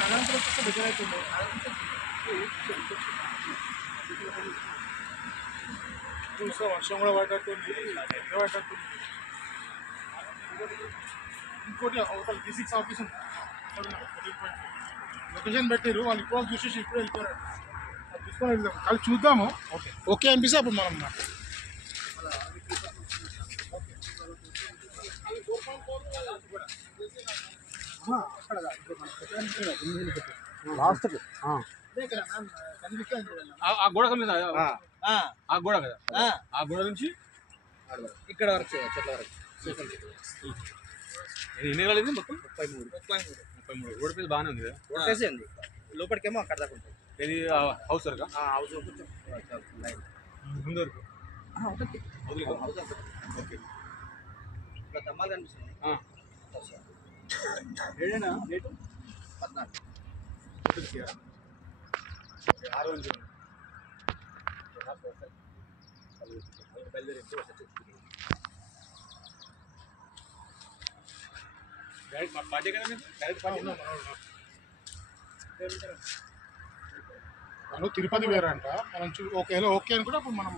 నగరం దగ్గర అవుతుంది. చూస్తే వర్షం కూడా పడ్డట్టుంది, పడ్డట్టుంది. ఇంకోటి అవతల D6 ఆఫీస్ ఉంది, లొకేషన్ పెట్టారు వాళ్ళు. ఇప్పుడు చూసేసి ఇప్పుడు వెళ్ళిపోయారు. అది తీసుకొని వెళ్దాం, కలిసి చూద్దాము. ఓకే అనిపిస్తే అప్పుడు మనం లాస్ట్ ఆ గోడ కనిపిస్తుంది, ఆ గోడ కదా, ఆ గోడ నుంచి ఇక్కడ వరకు చెట్ల వరకు ఎన్ని కాలేదు మొత్తం 33 రోడ్ పేజ్ బాగానే ఉంది కదా, రోడ్ పేజే ఉంది. లోపలికేమో అక్కడ దాకా ఉంటుంది. ఇది హౌస్ వరకు హౌస్ ముందు వరకు ఓకే. ఇక్కడ తమ్మాలు కనిపిస్తుంది. ఏడేనా డేటు 14 బయలుదేరి పార్టీ కదా మనం తిరుపతి వేరంట. మనం ఓకే ఓకే అనుకుంటే అప్పుడు మనం